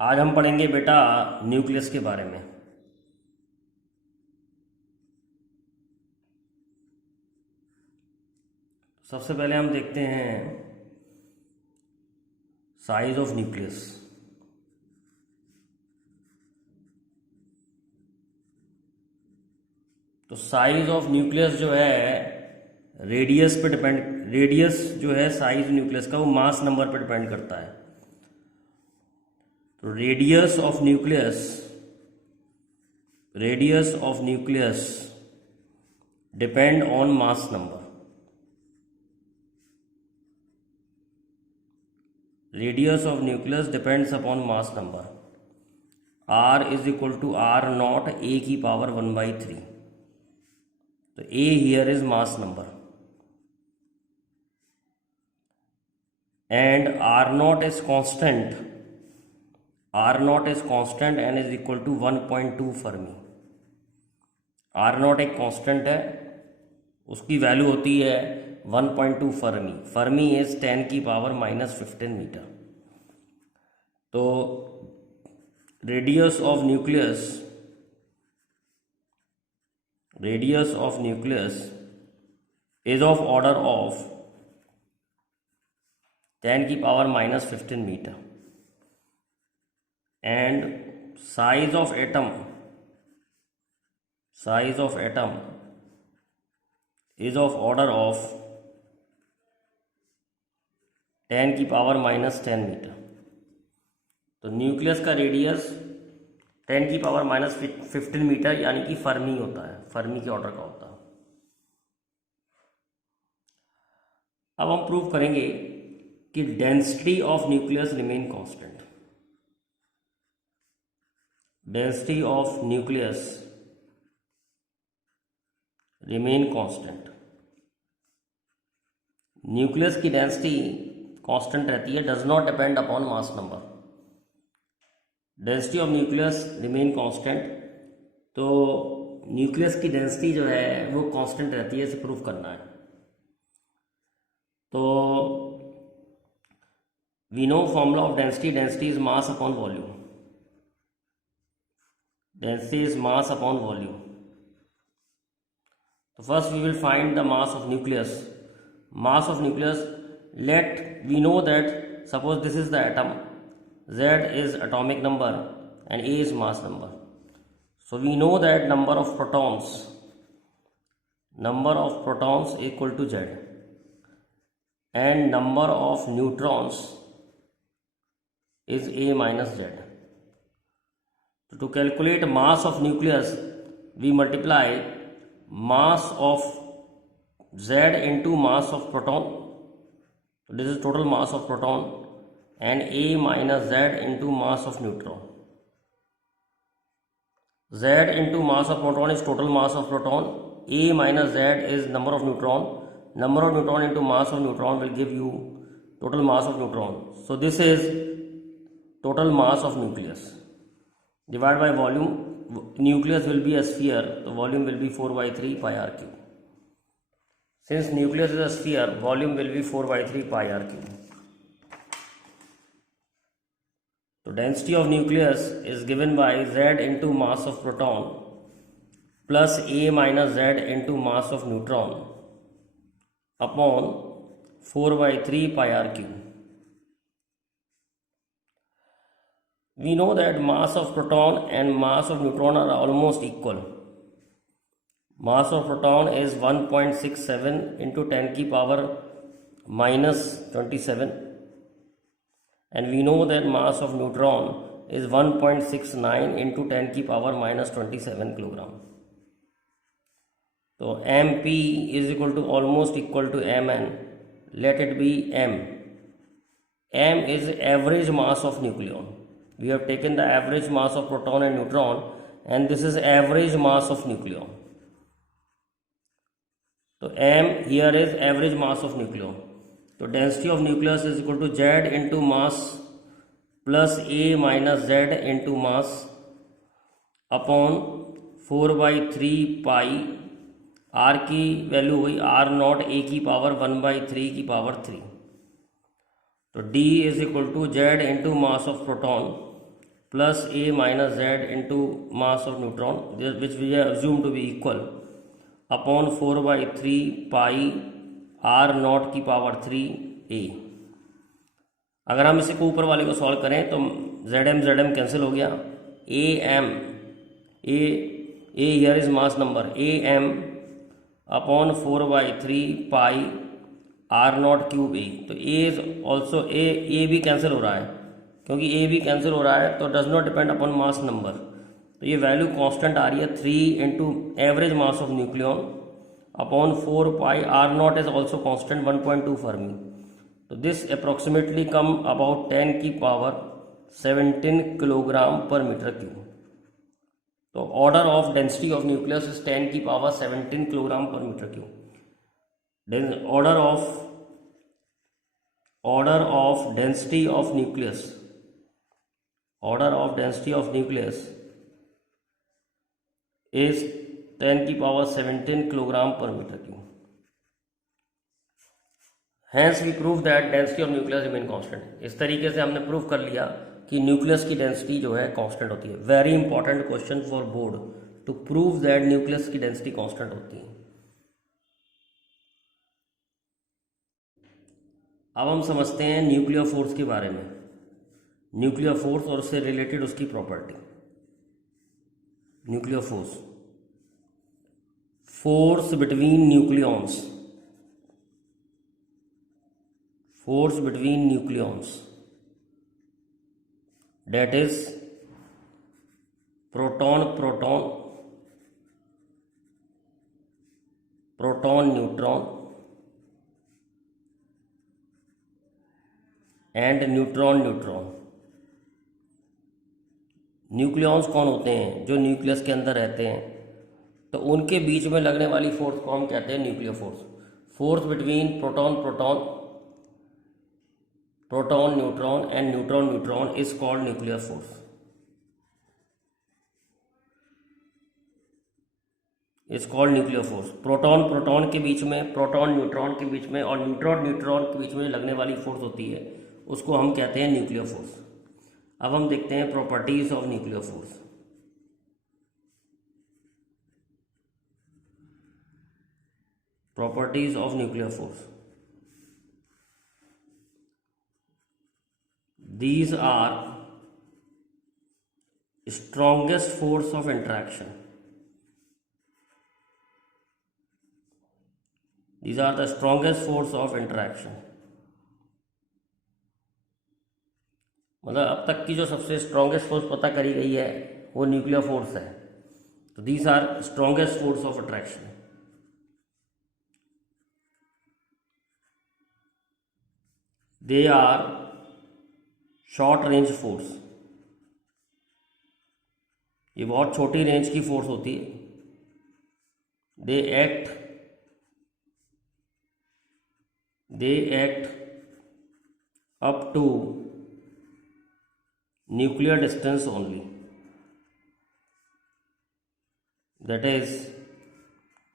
आज हम पढ़ेंगे बेटा न्यूक्लियस के बारे में। सबसे पहले हम देखते हैं साइज ऑफ न्यूक्लियस। तो साइज ऑफ न्यूक्लियस जो है रेडियस पे डिपेंड, रेडियस जो है साइज न्यूक्लियस का वो मास नंबर पे डिपेंड करता है। तो radius of nucleus depend on mass number. Radius of nucleus depends upon mass number. R is equal to R naught A की पावर 1/3। तो A here is mass number and R naught is constant and is equal to 1.2 Fermi। R naught एक constant है, उसकी value होती है 1.2 Fermi. Fermi is 10 की power -15 metre. तो radius of nucleus is of order of 10 की power -15 metre and size of atom is of order of 10 की power -10 metre. तो न्यूक्लियस का रेडियस 10 की पावर -15 मीटर यानी कि फर्मी होता है, फर्मी के ऑर्डर का होता है। अब हम प्रूव करेंगे कि density of nucleus remain constant. Density of nucleus remain constant. Nucleus की डेंसिटी कांस्टेंट रहती है, does not depend upon mass number. Density of nucleus remain constant, तो न्यूक्लियस की डेंसिटी जो है वो कांस्टेंट रहती है, इसे प्रूव करना है। तो we know formula of density is mass upon volume. Density is mass upon volume. So first we will find the mass of nucleus. Mass of nucleus, we know that suppose this is the atom, Z is atomic number and A is mass number. So we know that number of protons equal to Z and number of neutrons is A minus Z. So to calculate mass of nucleus, we multiply mass of Z into mass of proton. So this is total mass of proton and A minus Z into mass of neutron. Z into mass of proton is total mass of proton. A minus Z is number of neutron. Number of neutron into mass of neutron will give you total mass of neutron. So this is total mass of nucleus. Divided by volume, nucleus will be a sphere, the volume will be 4/3 pi r cube. Since nucleus is a sphere, volume will be 4/3 pi r cube. So density of nucleus is given by Z into mass of proton plus A minus Z into mass of neutron upon 4/3 pi r cube. We know that mass of proton and mass of neutron are almost equal. Mass of proton is 1.67 into 10 की power -27 and we know that mass of neutron is 1.69 into 10 की power -27 kilogram. So MP is almost equal to Mn. Let it be M. M is average mass of nucleon. We have taken the average mass of proton and neutron and this is average mass of nucleon. So M here is average mass of nucleon. So density of nucleus is equal to Z into mass plus A minus Z into mass upon 4/3 pi। R की value हुई R naught A की power 1/3 की power 3। तो D is equal to Z into mass of proton plus A minus Z into mass of neutron, which we have assumed to be equal, upon 4/3 pi r not की power 3 a। अगर हम इसे को ऊपर वाले को solve करें तो ZM कैंसिल हो गया, A here is mass number, AM upon 4/3 pi r not cube a। तो A इज ऑल्सो A भी कैंसिल हो रहा है, क्योंकि A भी कैंसिल हो रहा है तो does not depend upon mass number. तो ये वैल्यू कांस्टेंट आ रही है 3 into average mass of nucleon upon 4 pi r naught is also constant 1.2 fermi. तो दिस अप्रोक्सीमेटली कम अबाउट 10 की power 17 kilogram per metre cube. तो order of density of nucleus is 10 की power 17 kilogram per metre cube. Order of density of nucleus, order of density of nucleus is 10 की power 17 kilogram per metre cube. Hence we prove that density of nucleus remain constant। इस तरीके से हमने prove कर लिया कि nucleus की density जो है कांस्टेंट होती है। Very important question for board to prove that nucleus की डेंसिटी कांस्टेंट होती है। अब हम समझते हैं न्यूक्लियर फोर्स के बारे में, न्यूक्लियर फोर्स और उससे रिलेटेड उसकी property. Nuclear force between nucleons, force between nucleons, that is proton neutron and neutron। Nucleons कौन होते हैं? जो न्यूक्लियस के अंदर रहते हैं, तो उनके बीच में लगने वाली फोर्स को हम कहते हैं nuclear force. Force between proton neutron and neutron is called nuclear force। Is called nuclear force. Proton के बीच में, प्रोटॉन न्यूट्रॉन के बीच में और न्यूट्रॉन के बीच में लगने वाली फोर्स होती है, उसको हम कहते हैं न्यूक्लियर फोर्स। अब हम देखते हैं properties of nuclear force. Properties of nuclear force, these are strongest force of interaction, these are the strongest force of interaction। मतलब अब तक की जो सबसे स्ट्रॉन्गेस्ट फोर्स पता करी गई है वो न्यूक्लियर फोर्स है। तो these are strongest force of attraction. They are short range force, ये बहुत छोटी रेंज की फोर्स होती है। They act up to nuclear distance only, that is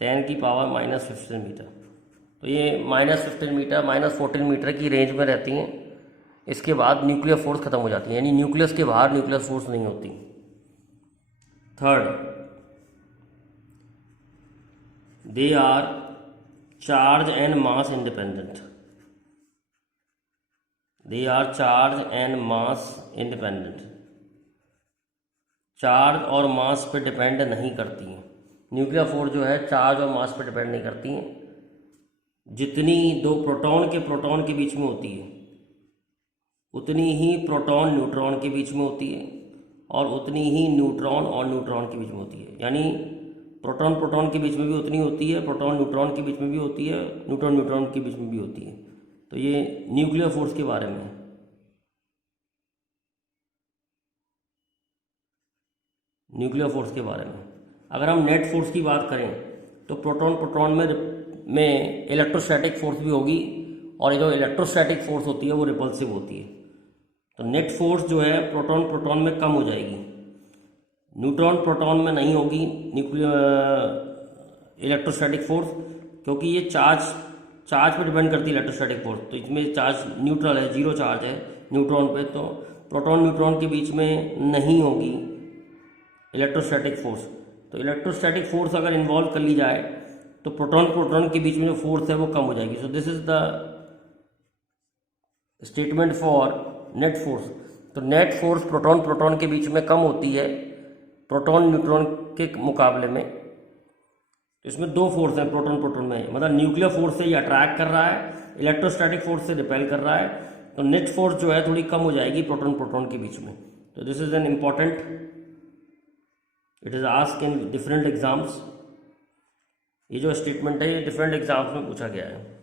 10 की पावर -15 मीटर। तो ये -15 मीटर, -14 मीटर की रेंज में रहती हैं। इसके बाद न्यूक्लियर फोर्स खत्म हो जाती है, यानी न्यूक्लियस के बाहर न्यूक्लियर फोर्स नहीं होती। Third, they are charge and mass independent, they are charge and mass independent. Charge और मास पे डिपेंड नहीं करती हैं। न्यूक्लियर फोर्स जो है चार्ज और मास पे डिपेंड नहीं करती हैं। जितनी दो प्रोटॉन के बीच में होती है उतनी ही प्रोटॉन न्यूट्रॉन के बीच में होती है, और उतनी ही न्यूट्रॉन और न्यूट्रॉन के बीच में होती है। यानी प्रोटॉन के बीच में भी उतनी होती है, प्रोटॉन न्यूट्रॉन के बीच में भी होती है, न्यूट्रॉन के बीच में भी होती है। तो ये न्यूक्लियर फोर्स के बारे में है। न्यूक्लियर फोर्स के बारे में अगर हम नेट फोर्स की बात करें तो प्रोटॉन में इलेक्ट्रोस्टैटिक फोर्स भी होगी, और ये जो इलेक्ट्रोस्टैटिक फोर्स होती है वो रिपल्सिव होती है। तो नेट फोर्स जो है प्रोटॉन में कम हो जाएगी, न्यूट्रॉन प्रोटॉन में नहीं होगी इलेक्ट्रोस्टैटिक फोर्स, क्योंकि ये चार्ज पे डिपेंड करती है इलेक्ट्रोस्टैटिक फोर्स। तो इसमें चार्ज न्यूट्रल है, जीरो चार्ज है न्यूट्रॉन पे, तो प्रोटॉन न्यूट्रॉन के बीच में नहीं होगी इलेक्ट्रोस्टैटिक फोर्स। तो इलेक्ट्रोस्टैटिक फोर्स अगर इन्वॉल्व कर ली जाए तो प्रोटॉन प्रोटॉन के बीच में जो फोर्स है वो कम हो जाएगी। So this is the statement for net force. तो नेट फोर्स प्रोटॉन प्रोटॉन के बीच में कम होती है प्रोटॉन न्यूट्रॉन के मुकाबले में। तो इसमें दो फोर्स हैं प्रोटॉन प्रोटॉन में, मतलब न्यूक्लियर फोर्स से ये अट्रैक्ट कर रहा है, इलेक्ट्रोस्टैटिक फोर्स से रिपेल कर रहा है। तो नेट फोर्स जो है थोड़ी कम हो जाएगी प्रोटॉन प्रोटॉन के बीच में। तो this is an important, it is asked in different exams. ये जो स्टेटमेंट है ये डिफरेंट एग्जाम्स में पूछा गया है।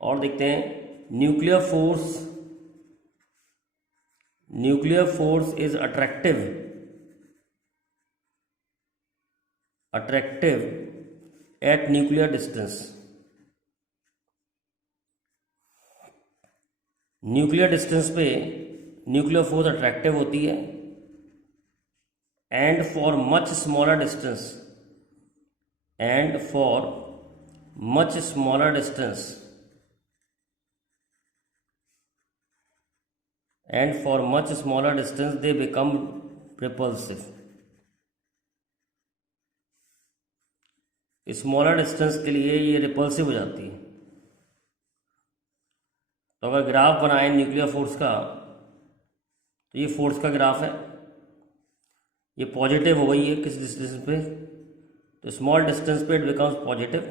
और देखते हैं nuclear force is attractive at nuclear distance. Nuclear distance पे न्यूक्लियर फोर्स अट्रैक्टिव होती है and for much smaller distance they become repulsive। Smaller distance के लिए ये रिपल्सिव हो जाती है। तो अगर ग्राफ बनाएं न्यूक्लियर फोर्स का, तो ये फोर्स का ग्राफ है, ये पॉजिटिव हो गई है किस डिस्टेंस पे, तो स्मॉल डिस्टेंस पे it becomes positive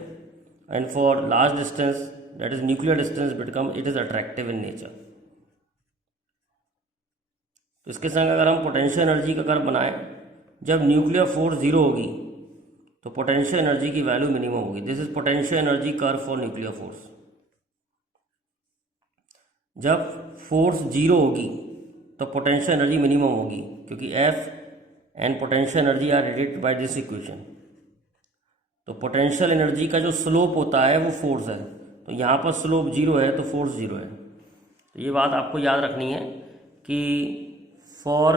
and for large distance that is nuclear distance it is attractive in nature. तो इसके संग अगर हम पोटेंशियल एनर्जी का कर्व बनाएं, जब न्यूक्लियर फोर्स जीरो होगी तो पोटेंशियल एनर्जी की वैल्यू मिनिमम होगी। This is potential energy curve for nuclear force. जब फोर्स जीरो होगी तो पोटेंशियल एनर्जी मिनिमम होगी, क्योंकि F and potential energy are related by this equation. तो पोटेंशियल एनर्जी का जो स्लोप होता है वो फोर्स है, तो यहाँ पर स्लोप जीरो है तो फोर्स जीरो है। तो ये बात आपको याद रखनी है कि for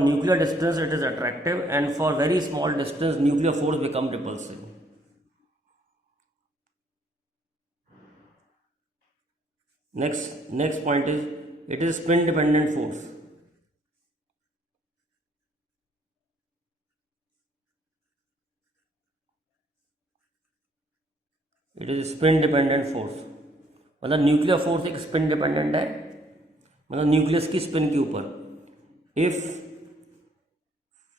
nuclear distance it is attractive and for very small distance nuclear force become repulsive। Next point is it is spin dependent force। it is spin dependent force, मतलब न्यूक्लियर फोर्स एक स्पिन डिपेंडेंट है, मतलब nucleus की spin के ऊपर। If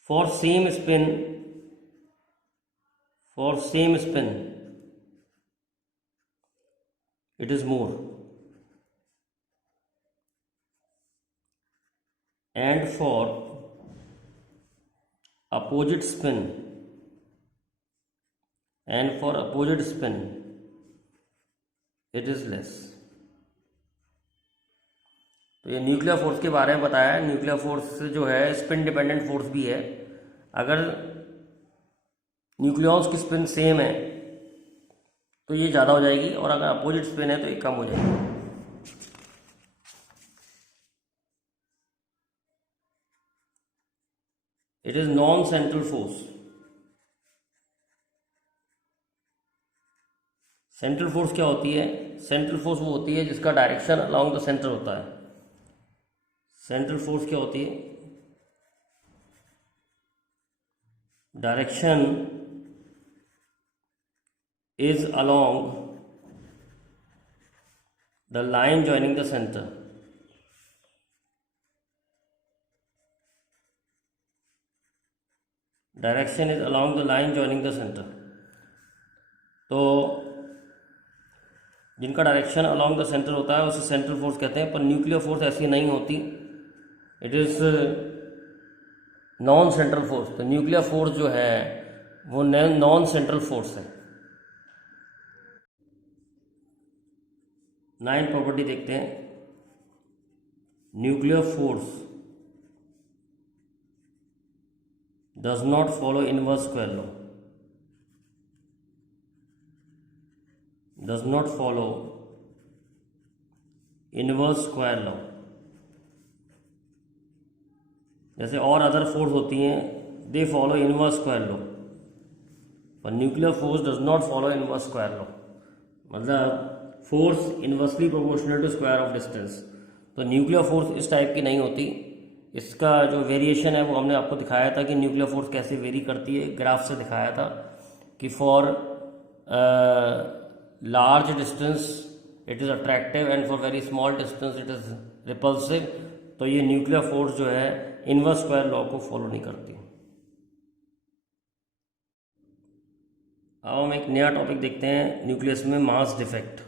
for same spin it is more, and for opposite spin it is less। तो ये nuclear force के बारे में बताया है। न्यूक्लियर फोर्स जो है स्पिन डिपेंडेंट फोर्स भी है। अगर न्यूक्लियॉन्स की स्पिन सेम है तो ये ज़्यादा हो जाएगी, और अगर अपोजिट स्पिन है तो ये कम हो जाएगी। It is non central force. Central force क्या होती है? सेंट्रल फोर्स वो होती है जिसका डायरेक्शन अलोंग द सेंटर होता है। सेंट्रल फोर्स क्या होती है? Direction is along the line joining the center। Direction is along the line joining the center। तो जिनका डायरेक्शन along the center होता है उसे सेंट्रल फोर्स कहते हैं। पर न्यूक्लियर फोर्स ऐसी नहीं होती, it is non central force. तो न्यूक्लियर फोर्स जो है वो नॉन सेंट्रल फोर्स है। 9 प्रॉपर्टी देखते हैं। Nuclear force does not follow inverse square law. Does not follow inverse square law. जैसे और अदर फोर्स होती हैं they follow inverse square law, पर nuclear force does not follow inverse square law. मतलब force inversely proportional to square of distance. तो nuclear force इस type की नहीं होती, इसका जो वेरिएशन है वो हमने आपको दिखाया था कि न्यूक्लियर फोर्स कैसे वेरी करती है, ग्राफ से दिखाया था कि for large distance it is attractive and for very small distance it is repulsive. तो ये न्यूक्लियर फोर्स जो है इनवर्स स्क्वायर लॉ को फॉलो नहीं करती। अब हम एक नया टॉपिक देखते हैं न्यूक्लियस में, mass defect.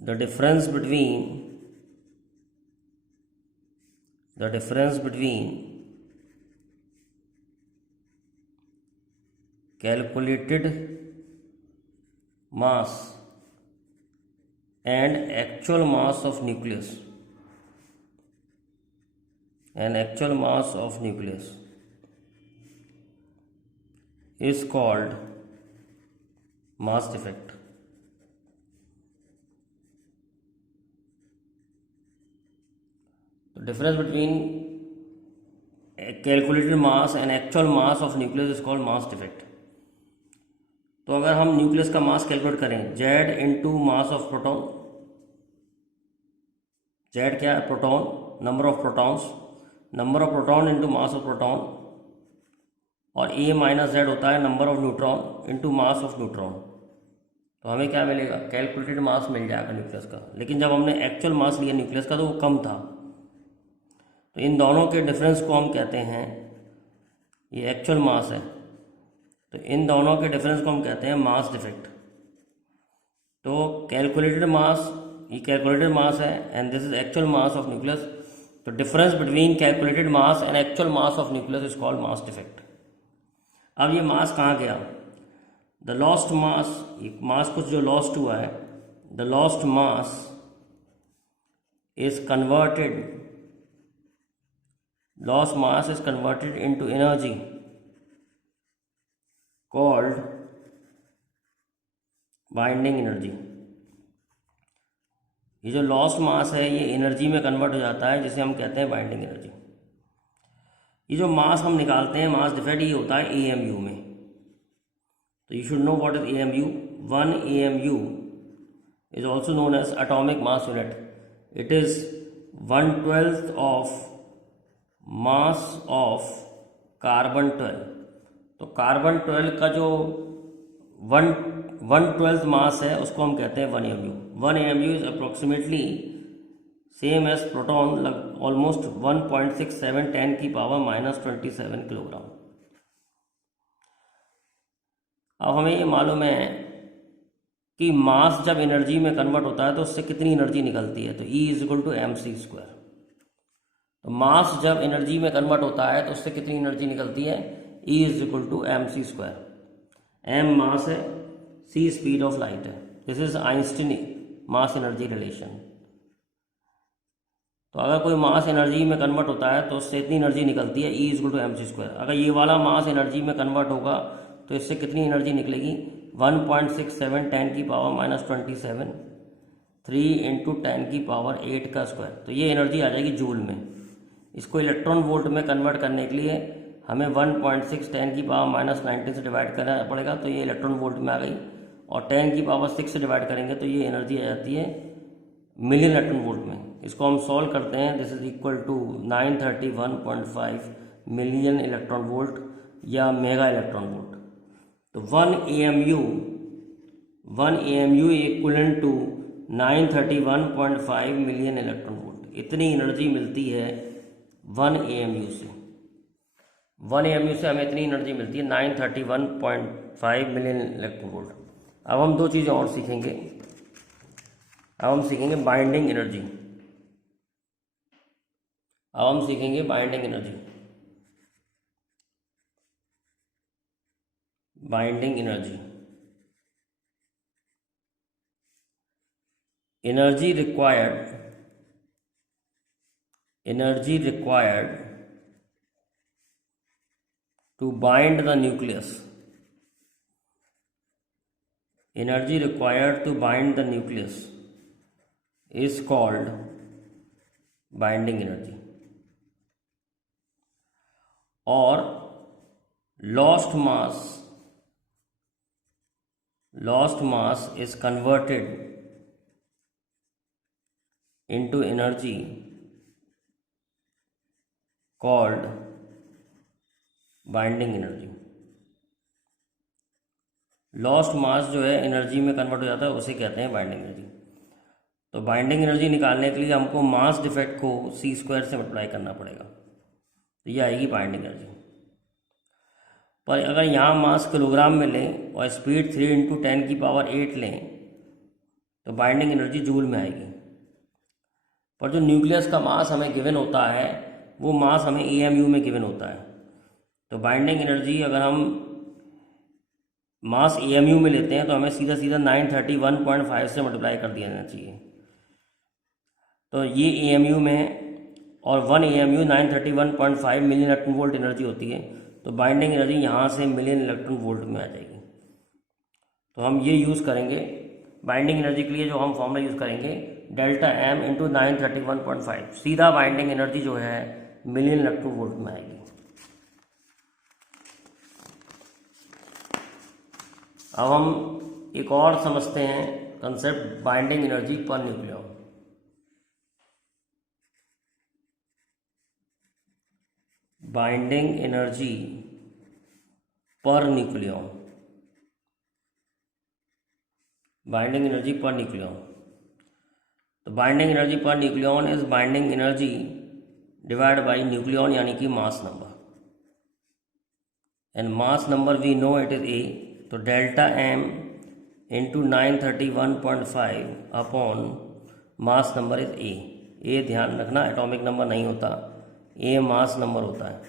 The difference between calculated mass and actual mass of nucleus is called mass defect. The difference between a calculated mass and actual mass of nucleus is called mass defect. तो अगर हम nucleus का mass calculate करें, Z into mass of proton, Z क्या है, proton, number of proton into mass of proton, और ए minus Z होता है number of neutron into mass of neutron. तो हमें क्या मिलेगा, कैलकुलेटेड मास मिल जाएगा न्यूक्लियस का। लेकिन जब हमने एक्चुअल मास लिया न्यूक्लियस का तो वो कम था। तो इन दोनों के डिफरेंस को हम कहते हैं, ये एक्चुअल मास है, तो इन दोनों के डिफरेंस को हम कहते हैं मास डिफेक्ट। तो कैलकुलेटेड मास, ये कैलकुलेटेड मास है and this is actual mass of nucleus. तो difference between calculated mass and actual mass of nucleus is called mass defect. अब ये मास कहाँ गया, द लॉस्ट मास, ये मास कुछ जो लॉस्ट हुआ है, the lost mass is converted, lost mass is converted into energy called binding energy। ये जो लॉस्ट मास है ये एनर्जी में कन्वर्ट हो जाता है, जिसे हम कहते हैं बाइंडिंग एनर्जी। ये जो मास हम निकालते हैं, मास डिफेक्ट, ये होता है AMU में। तो you should know what is AMU। 1 AMU is also known as atomic mass unit. It is 1/12 of mass of carbon 12। तो कार्बन 12 का जो 1/12 मास है उसको हम कहते हैं 1 AMU। 1 AMU is approximately same as proton, almost 1.67 10 की पावर -27 किलोग्राम। अब हमें ये मालूम है कि मास जब एनर्जी में कन्वर्ट होता है तो उससे कितनी एनर्जी निकलती है, तो E = mc²। तो मास जब एनर्जी में कन्वर्ट होता है तो उससे कितनी एनर्जी निकलती है, E = mc²। m मास है, c स्पीड ऑफ लाइट है। This is Einstein mass energy relation. तो अगर कोई मास एनर्जी में कन्वर्ट होता है तो उससे इतनी एनर्जी निकलती है, E = mc²। अगर ये वाला मास एनर्जी में कन्वर्ट होगा तो इससे कितनी एनर्जी निकलेगी, 1.67 10 की पावर -27, 3 × 10 की पावर 8 का स्क्वायर। तो ये एनर्जी आ जाएगी जूल में। इसको इलेक्ट्रॉन वोल्ट में कन्वर्ट करने के लिए हमें 1.6 10 की पावर -19 से डिवाइड करना पड़ेगा, तो ये इलेक्ट्रॉन वोल्ट में आ गई। और 10 की पावर 6 से डिवाइड करेंगे तो ये एनर्जी आ जाती है मिलियन इलेक्ट्रॉन वोल्ट में। इसको हम सॉल्व करते हैं, this is equal to 931.5 million electron volt या मेगा इलेक्ट्रॉन वोल्ट। तो 1 AMU equivalent to 931.5 million electron volt. इतनी एनर्जी मिलती है 1 AMU से। 1 AMU से हमें इतनी एनर्जी मिलती है 931.5 मिलियन इलेक्ट्रॉन वोल्ट। अब हम दो चीज़ें और सीखेंगे। अब हम सीखेंगे binding energy. Binding energy energy required to bind the nucleus, is called binding energy। और lost mass is converted into energy called binding energy. Lost mass जो है एनर्जी में कन्वर्ट हो जाता है, उसे कहते हैं बाइंडिंग एनर्जी। तो बाइंडिंग एनर्जी निकालने के लिए हमको मास डिफेक्ट को c² से मल्टीप्लाई करना पड़ेगा, तो ये आएगी बाइंडिंग एनर्जी। पर अगर यहाँ मास किलोग्राम में लें और स्पीड 3 × 10⁸ लें तो बाइंडिंग एनर्जी जूल में आएगी। पर जो न्यूक्लियस का मास हमें गिवन होता है वो मास हमें AMU में गिवन होता है। तो बाइंडिंग एनर्जी अगर हम मास AMU में लेते हैं तो हमें सीधा 931.5 से मल्टीप्लाई कर दिया जाना चाहिए। तो ये AMU में और 1 AMU 931.5 million electron volt energy होती है, तो बाइंडिंग एनर्जी यहाँ से मिलियन इलेक्ट्रॉन वोल्ट में आ जाएगी। तो हम ये यूज़ करेंगे बाइंडिंग एनर्जी के लिए, जो हम फॉर्मूला यूज़ करेंगे डेल्टा M × 931.5, सीधा बाइंडिंग एनर्जी जो है मिलियन इलेक्ट्रॉन वोल्ट में आएगी। अब हम एक और समझते हैं concept binding energy per nucleon. Binding energy per nucleon, binding energy per nucleon. तो binding energy per nucleon is binding energy divide by nucleon यानी कि mass number, and mass number we know it is A। तो delta M × 931.5 upon mass number is A। ए ध्यान रखना atomic number नहीं होता, ए mass number होता है।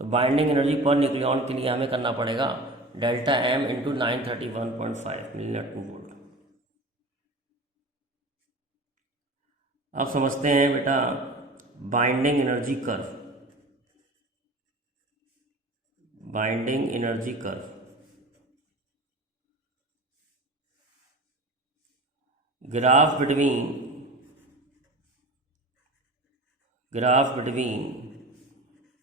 तो बाइंडिंग एनर्जी पर न्यूक्लियॉन के लिए हमें करना पड़ेगा delta M × 931.5 million electron volt. अब समझते हैं बेटा binding energy curve. Binding energy curve, graph between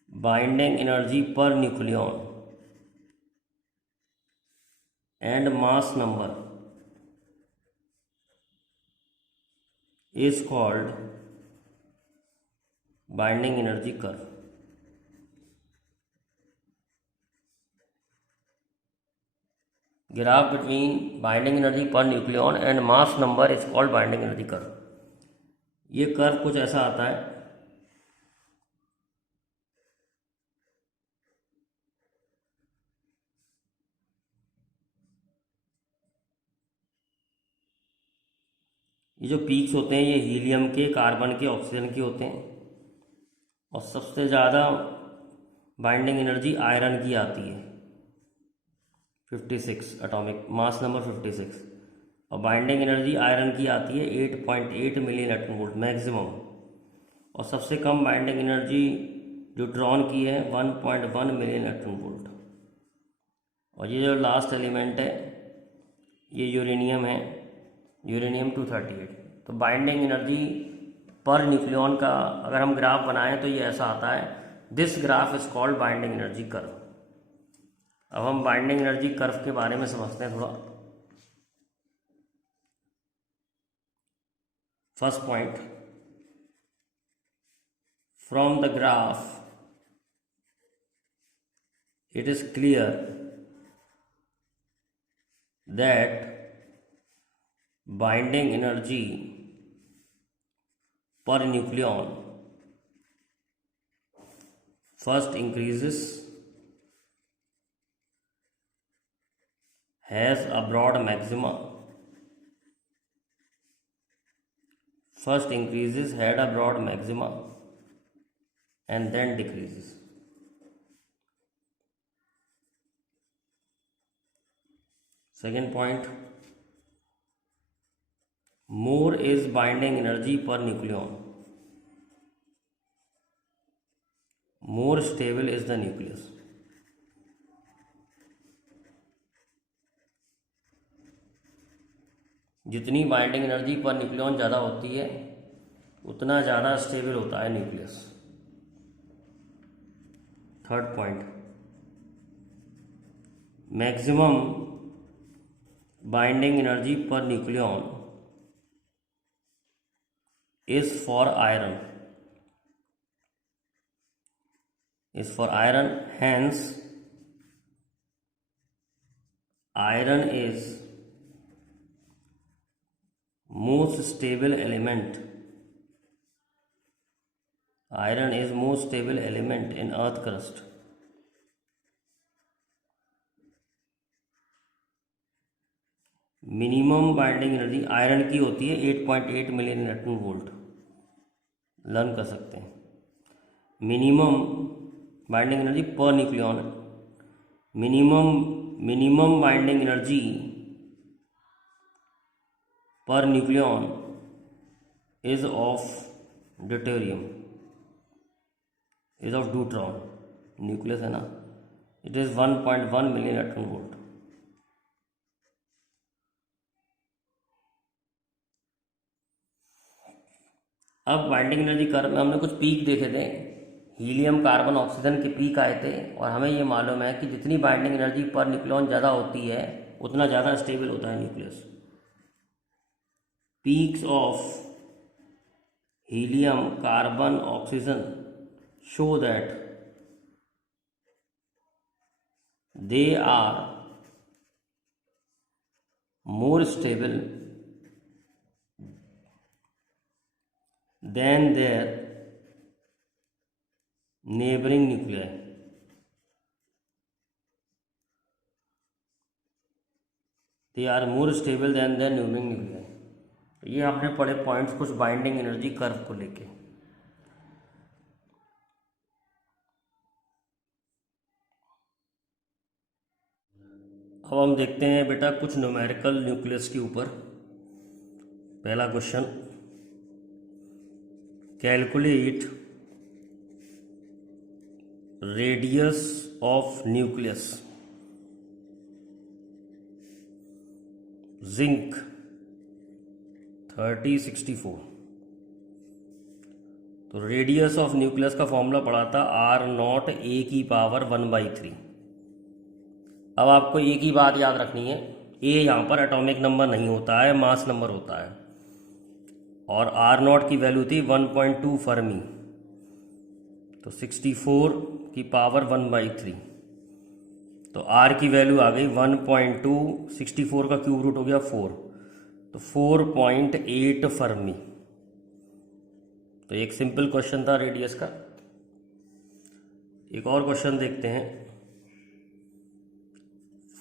binding energy per nucleon and mass number is called binding energy curve। Graph between binding energy per nucleon and mass number is called binding energy curve. ये curve कुछ ऐसा आता है। ये जो peaks होते हैं ये हीलियम के, कार्बन के, ऑक्सीजन के होते हैं, और सबसे ज़्यादा बाइंडिंग एनर्जी आयरन की आती है 56, एटॉमिक मास नंबर 56, और बाइंडिंग एनर्जी आयरन की आती है 8.8 मिलियन इलेक्ट्रॉन वोल्ट मैक्सिमम, और सबसे कम बाइंडिंग एनर्जी न्यूट्रॉन की है 1.1 मिलियन इलेक्ट्रॉन वोल्ट। और ये जो लास्ट एलिमेंट है ये यूरेनियम है, यूरेनियम 238। तो बाइंडिंग एनर्जी पर न्यूक्लियॉन का अगर हम ग्राफ बनाएं तो ये ऐसा आता है। This graph is called binding energy curve. अब हम बाइंडिंग एनर्जी कर्व के बारे में समझते हैं थोड़ा। First point, from the graph it is clear that binding energy per nucleon first increases, has a broad maxima, first increases, had a broad maxima, and then decreases. Second point, more is binding energy per nucleon, more stable is the nucleus. जितनी binding energy per nucleon ज़्यादा होती है उतना ज़्यादा stable होता है nucleus. Third point, maximum binding energy per nucleon is for iron, hence iron is most stable element in earth crust. Minimum binding energy iron की होती है 8.8 मिलियन न्यूटन वोल्ट, लर्न कर सकते हैं। Minimum binding energy per nucleon, minimum binding energy per nucleon is of deuterium, is of deuteron, nucleus है ना, it is 1.1 million Newton volt. अब binding energy curve में हमने कुछ पीक देखे थे, हीलियम कार्बन ऑक्सीजन के पीक आए थे, और हमें ये मालूम है कि जितनी बाइंडिंग एनर्जी पर न्यूक्लियन ज़्यादा होती है उतना ज़्यादा स्टेबल होता है nucleus. Peaks of helium carbon oxygen show that they are more stable than their neighboring nuclei. They are more stable than their neighboring nuclei. ये आपने पढ़े पॉइंट्स कुछ बाइंडिंग एनर्जी कर्व को लेके। अब हम देखते हैं बेटा कुछ न्यूमेरिकल न्यूक्लियस के ऊपर। पहला question, calculate radius of nucleus zinc 3064। तो रेडियस ऑफ न्यूक्लियस का फॉर्मूला पढ़ा था R0 A की पावर 1/3। अब आपको एक ही बात याद रखनी है, ए यहाँ पर एटॉमिक नंबर नहीं होता है, मास नंबर होता है, और R0 की वैल्यू थी 1.2 फर्मी, तो 64 की पावर 1/3, तो R की वैल्यू आ गई 1.2, 64 का क्यूब रूट हो गया 4, तो 4.8 फर्मी। तो एक सिंपल क्वेश्चन था रेडियस का। एक और क्वेश्चन देखते हैं,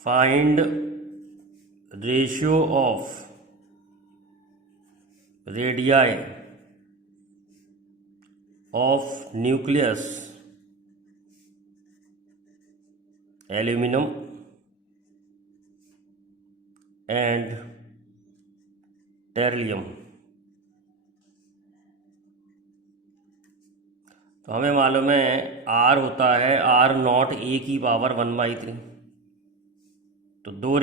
find ratio of radii of nucleus aluminium and tellurium. तो हमें मालूम है R होता है R0 A की पावर 1/3। तो दो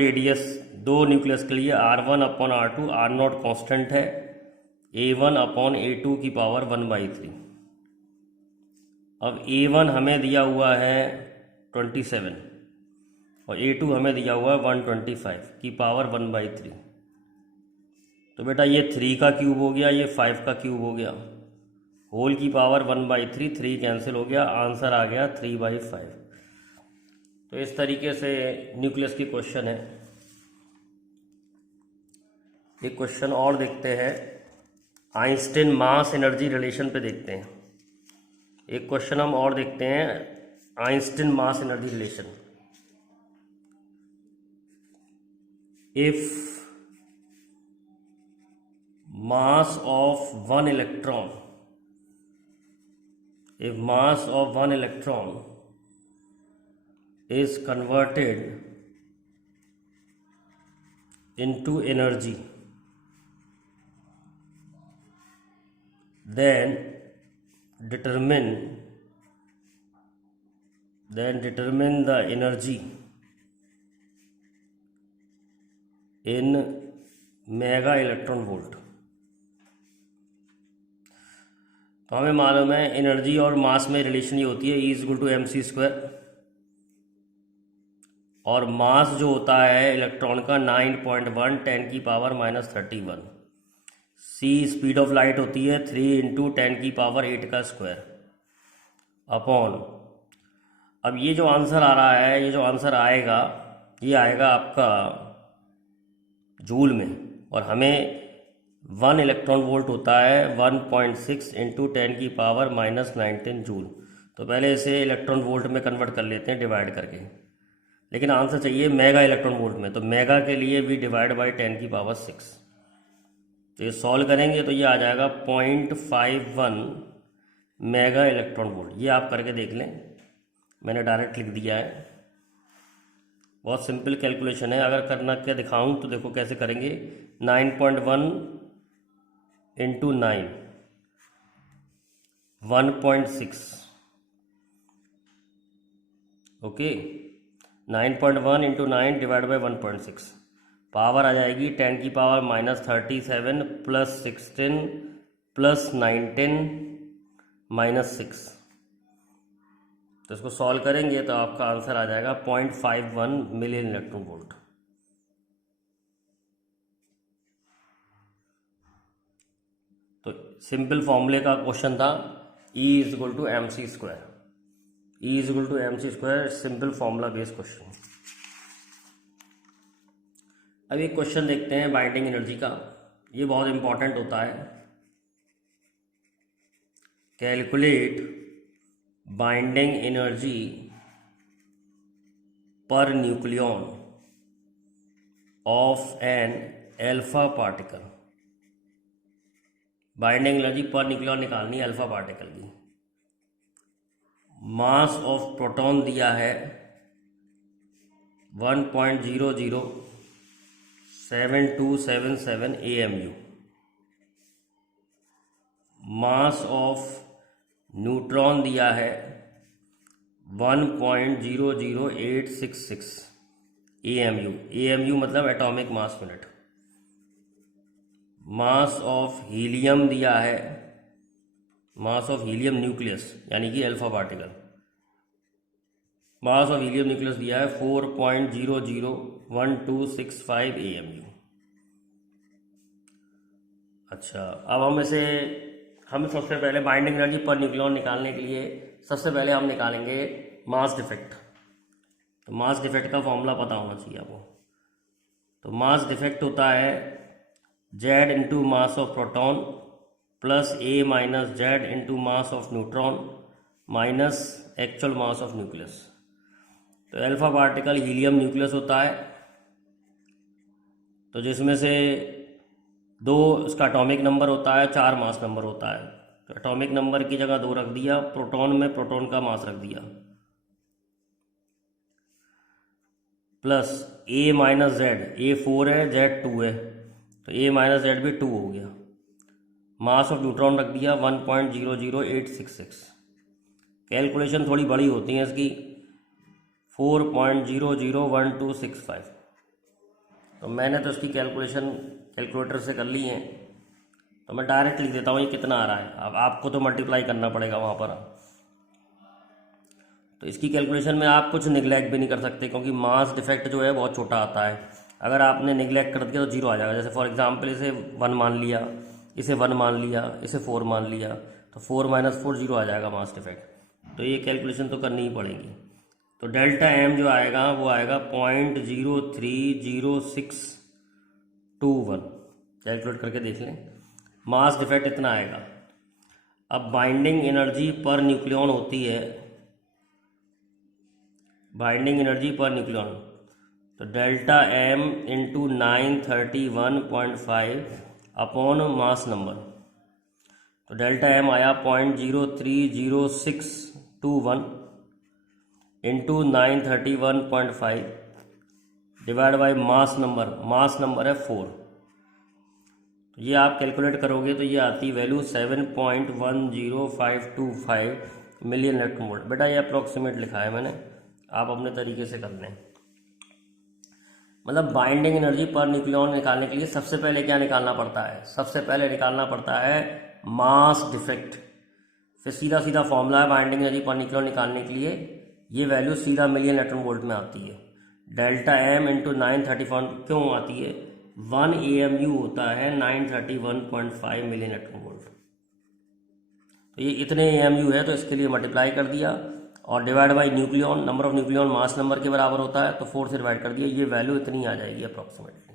न्यूक्लियस के लिए R1/R2, R0 कांस्टेंट है, A1/A2 की पावर 1/3। अब A1 हमें दिया हुआ है 27 और A2 हमें दिया हुआ है 125 की पावर 1/3। तो बेटा ये 3 का क्यूब हो गया, ये 5 का क्यूब हो गया, होल की पावर 1/3, 3 कैंसिल हो गया, आंसर आ गया 3/5। तो इस तरीके से न्यूक्लियस की क्वेश्चन है। एक क्वेश्चन और देखते हैं, आइंस्टीन मास एनर्जी रिलेशन पे देखते हैं। एक क्वेश्चन हम और देखते हैं, Einstein mass energy relation. If mass of one electron is converted into energy, then determine the energy in mega electron volt. तो हमें मालूम है एनर्जी और मास में रिलेशन ये होती है E = mc²। और मास जो होता है इलेक्ट्रॉन का 9.1 10⁻31। सी स्पीड ऑफ लाइट होती है 3 × 10⁸ का स्क्वायर अपॉन। अब ये जो आंसर आ रहा है, ये जो आंसर आएगा, ये आएगा आपका जूल में, और हमें 1 इलेक्ट्रॉन वोल्ट होता है 1.6 × 10⁻19 जूल। तो पहले इसे इलेक्ट्रॉन वोल्ट में कन्वर्ट कर लेते हैं डिवाइड करके, लेकिन आंसर चाहिए मेगा इलेक्ट्रॉन वोल्ट में, तो मेगा के लिए भी डिवाइड बाई 10⁶। तो ये सॉल्व करेंगे तो ये आ जाएगा 0.51 मेगा इलेक्ट्रॉन वोल्ट। ये आप करके देख लें, मैंने डायरेक्ट लिख दिया है। बहुत सिंपल कैलकुलेशन है। अगर करना क्या दिखाऊं तो देखो कैसे करेंगे। 9.1 × 9 1.6, ओके। 9.1 × 9 डिवाइड बाई 1.6, पावर आ जाएगी 10⁻37 + 16 + 19 - 6। तो इसको सॉल्व करेंगे तो आपका आंसर आ जाएगा 0.51 मिलियन इलेक्ट्रॉन वोल्ट। तो सिंपल फॉर्मूले का क्वेश्चन था, E = mc²। E = mc², simple formula based question. अब एक क्वेश्चन देखते हैं बाइंडिंग एनर्जी का। ये बहुत इंपॉर्टेंट होता है। Calculate binding energy per nucleon of an alpha particle. Binding energy per nucleon निकालनी है अल्फा पार्टिकल की। मास ऑफ प्रोटॉन दिया है 1.007277 AMU। मास ऑफ न्यूट्रॉन दिया है 1.00866 AMU। AMU मतलब atomic mass unit. Mass of helium दिया है, मास ऑफ हीलियम न्यूक्लियस यानी कि alpha particle, mass of helium nucleus दिया है 4.001265 AMU। अच्छा, अब हम सबसे पहले बाइंडिंग एनर्जी पर न्यूक्लियन निकालने के लिए सबसे पहले हम निकालेंगे मास डिफेक्ट। तो मास डिफेक्ट का फॉर्मूला पता होना चाहिए आपको। तो मास डिफेक्ट होता है Z × mass of proton plus A - Z × mass of neutron minus actual mass of nucleus. तो अल्फा पार्टिकल हीलियम न्यूक्लियस होता है, तो जिसमें से 2 इसका एटॉमिक नंबर होता है, 4 मास नंबर होता है। तो एटॉमिक नंबर की जगह 2 रख दिया, प्रोटॉन में प्रोटॉन का मास रख दिया, प्लस A - Z, A 4 है, Z 2 है, तो A - Z भी 2 हो गया। मास ऑफ न्यूट्रॉन रख दिया 1.00866। कैलकुलेशन थोड़ी बड़ी होती है इसकी, 4.001265। तो मैंने तो इसकी कैलकुलेशन कैलकुलेटर से कर ली है, तो मैं डायरेक्ट लिख देता हूँ ये कितना आ रहा है। अब आपको तो मल्टीप्लाई करना पड़ेगा वहाँ पर। तो इसकी कैलकुलेशन में आप कुछ निगलेक्ट भी नहीं कर सकते, क्योंकि मास डिफेक्ट जो है बहुत छोटा आता है। अगर आपने निगलेक्ट कर दिया तो 0 आ जाएगा। जैसे फॉर एग्जांपल इसे 1 मान लिया, इसे 1 मान लिया, इसे 4 मान लिया, तो 4 - 4 0 आ जाएगा मास डिफेक्ट। तो ये कैलकुलेशन तो करनी ही पड़ेगी। तो डेल्टा M जो आएगा वो आएगा 0.030621। कैलकुलेट करके देख लें, मास डिफेक्ट इतना आएगा। अब बाइंडिंग एनर्जी पर न्यूक्लियन होती है, बाइंडिंग एनर्जी पर न्यूक्लियन, तो delta M × 931.5 upon mass number. तो डेल्टा M आया 0.03061 into 931.5 divide by mass number है 4। तो ये आप कैलकुलेट करोगे तो ये आती वैल्यू 7.10525 मिलियन इलेक्ट्रॉन वोल्ट। बेटा ये अप्रॉक्सीमेट लिखा है मैंने, आप अपने तरीके से कर लें। मतलब बाइंडिंग एनर्जी पर न्यूक्लियन निकालने के लिए सबसे पहले क्या निकालना पड़ता है? सबसे पहले निकालना पड़ता है मास डिफेक्ट। फिर सीधा सीधा फॉर्मूला है बाइंडिंग एनर्जी पर न्यूक्लियन निकालने के लिए, ये वैल्यू सीधा मिलियन इलेक्ट्रॉन वोल्ट में आती है। डेल्टा एम इंटू 931 क्यों आती है? 1 AMU होता है 931.5 मिली न्यूटन वोल्ट। तो ये इतने AMU है, तो इसके लिए मल्टीप्लाई कर दिया और divide by nucleon, number of nucleon mass number के बराबर होता है, तो 4 से डिवाइड कर दिया। ये वैल्यू इतनी आ जाएगी अप्रॉक्सीमेटली।